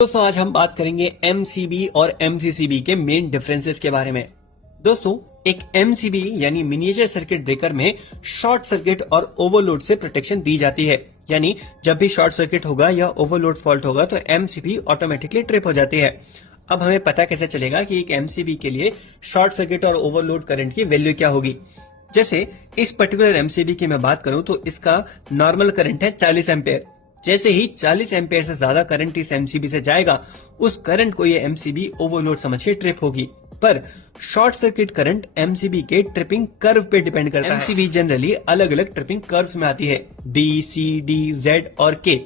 दोस्तों आज हम बात करेंगे एमसीबी और एमसीसीबी के मेन डिफरेंसेस के बारे में। दोस्तों एक एमसीबी यानी मिनिएचर सर्किट ब्रेकर में शॉर्ट सर्किट और ओवरलोड से प्रोटेक्शन दी जाती है, यानी जब भी शॉर्ट सर्किट होगा या ओवरलोड फॉल्ट होगा तो एमसीबी ऑटोमेटिकली ट्रिप हो जाती है। अब हमें पता कैसे चलेगा कि एक एमसीबी के लिए शॉर्ट सर्किट और ओवरलोड करंट की वैल्यू क्या होगी। जैसे इस पर्टिकुलर एमसीबी की मैं बात करूं तो इसका नॉर्मल करंट है 40 एम्पेयर। जैसे ही 40 एम्पेयर से ज्यादा करंट इस एमसीबी से जाएगा उस करंट को ये एमसीबी ओवरलोड समझ के ट्रिप होगी। पर शॉर्ट सर्किट करंट एमसीबी के ट्रिपिंग कर्व पे डिपेंड करता है। एमसीबी जनरली अलग अलग ट्रिपिंग कर्व्स में आती है, बी, सी, डी, जेड और के।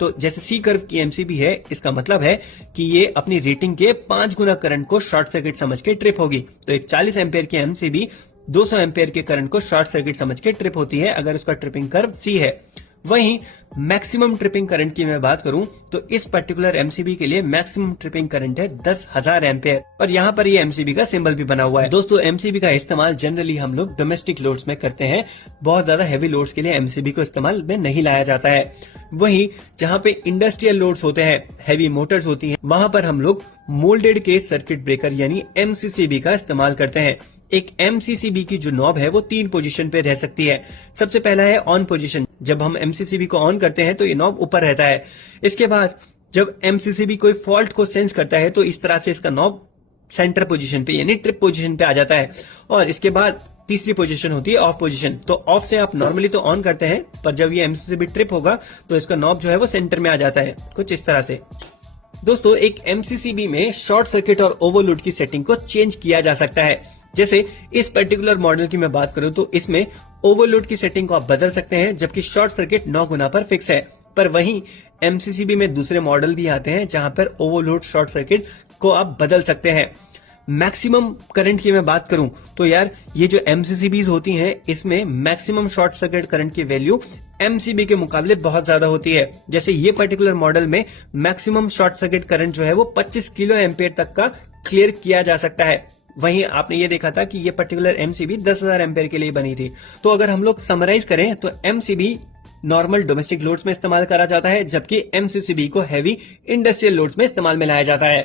तो जैसे सी कर्व की एमसीबी है, इसका मतलब है कि ये अपनी रेटिंग के 5 गुना करंट को शॉर्ट सर्किट समझ के ट्रिप होगी। तो एक 40 एम्पेयर की एमसीबी 200 एम्पेयर के करंट को शॉर्ट सर्किट समझ के ट्रिप होती है अगर उसका ट्रिपिंग कर्व सी है। वहीं मैक्सिमम ट्रिपिंग करंट की मैं बात करूं तो इस पर्टिकुलर एमसीबी के लिए मैक्सिमम ट्रिपिंग करंट है 10,000 एम्पेयर और यहाँ पर ये एमसीबी का सिंबल भी बना हुआ है। दोस्तों एमसीबी का इस्तेमाल जनरली हम लोग डोमेस्टिक लोड्स में करते हैं, बहुत ज्यादा हैवी लोड्स के लिए एमसीबी को इस्तेमाल में नहीं लाया जाता है। वहीं जहाँ पे इंडस्ट्रियल लोड्स होते हैं, हैवी मोटर्स होती हैं, वहां पर हम लोग मोल्डेड केस सर्किट ब्रेकर यानी एमसीसीबी का इस्तेमाल करते हैं। एक एमसीसीबी की जो नॉब है वो 3 पोजीशन पे रह सकती है। सबसे पहला है ऑन पोजीशन, जब हम एमसीसीबी को ऑन करते हैं तो ये नॉब ऊपर रहता है। इसके बाद जब एमसीसीबी कोई फॉल्ट को सेंस करता है तो इस तरह से इसका नॉब सेंटर पोजीशन पे यानी ट्रिप पोजीशन पे आ जाता है। और इसके बाद तीसरी पोजीशन होती है ऑफ पोजीशन। तो ऑफ से आप नॉर्मली तो ऑन करते हैं, पर जब ये एमसीसीबी ट्रिप होगा तो इसका नॉब जो है वो सेंटर में आ जाता है, कुछ इस तरह से। दोस्तों एक एमसीसीबी में शॉर्ट सर्किट और ओवरलोड की सेटिंग को चेंज किया जा सकता है। जैसे इस पर्टिकुलर मॉडल की मैं बात करूं तो इसमें ओवरलोड की सेटिंग को आप बदल सकते हैं, जबकि शॉर्ट सर्किट 9 गुना पर फिक्स है। पर वहीं एमसीसीबी में दूसरे मॉडल भी आते हैं जहां पर ओवरलोड शॉर्ट सर्किट को आप बदल सकते हैं। मैक्सिमम करंट की मैं बात करूं तो यार ये जो एमसीसीबीज होती हैं इसमें मैक्सिमम शॉर्ट सर्किट करंट की वैल्यू एमसीबी के मुकाबले बहुत ज्यादा होती है। जैसे ये पर्टिकुलर मॉडल में मैक्सिमम शॉर्ट सर्किट करंट जो है वो 25 किलो एम्पेयर तक का क्लियर किया जा सकता है। वहीं आपने ये देखा था कि ये पर्टिकुलर एमसीबी 10,000 एम्पेयर के लिए बनी थी। तो अगर हम लोग समराइज करें तो एमसीबी नॉर्मल डोमेस्टिक लोड्स में इस्तेमाल करा जाता है, जबकि एमसीसीबी को हैवी इंडस्ट्रियल लोड्स में इस्तेमाल में लाया जाता है।